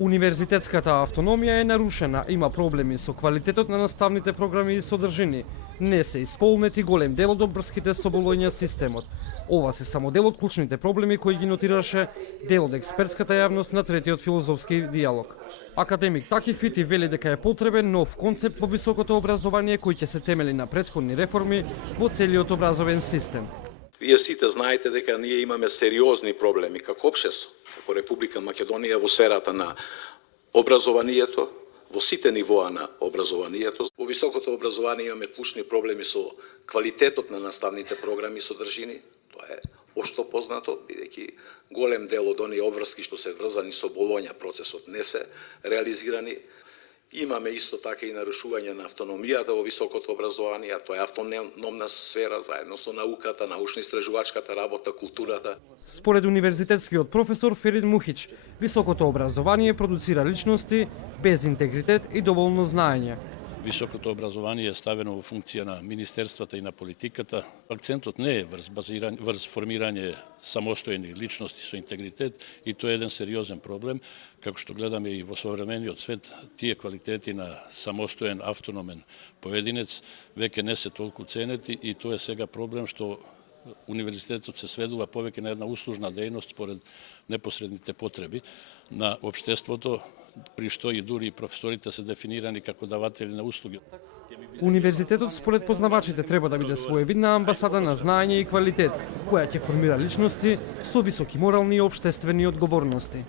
Универзитетската автономија е нарушена, има проблеми со квалитетот на наставните програми и содржини. Не се исполнети голем дел од обврските со Болоња системот. Ова се само дел од клучните проблеми кои ги нотираше дел од експертската јавност на третиот филозофски диалог. Академик Таки Фити вели дека е потребен нов концепт во високото образование кој ќе се темели на претходни реформи во целиот образовен систем. Вие сите знаете дека ние имаме сериозни проблеми како општество, како Република Македонија во сферата на образованието, во сите нивоа на образованието. Во високото образование имаме клучни проблеми со квалитетот на наставните програми и содржини. Тоа е општо познато, бидејќи голем дел од оние обврски што се врзани со Болоња процесот не се реализирани. Имаме исто така и нарушување на автономијата во високото образование, тоа е автономна сфера заедно со науката, научно-истражувачката работа, културата. Според универзитетскиот професор Ферид Мухич, високото образование продуцира личности без интегритет и доволно знаење. Високото образование е ставено во функција на министерствата и на политиката. Акцентот не е врз формирање самостојни личности со интегритет и тоа е еден сериозен проблем, како што гледаме и во современиот свет, тие квалитети на самостоен автономен поединец веќе не се толку ценети и тоа е сега проблем што универзитетот се сведува повеќе на една услужна дејност според непосредните потреби на општеството, при што и дури професорите се дефинирани како даватели на услуги. Универзитетот според познавачите треба да биде своевидна амбасада на знаење и квалитет, која ќе формира личности со високи морални и општествени одговорности.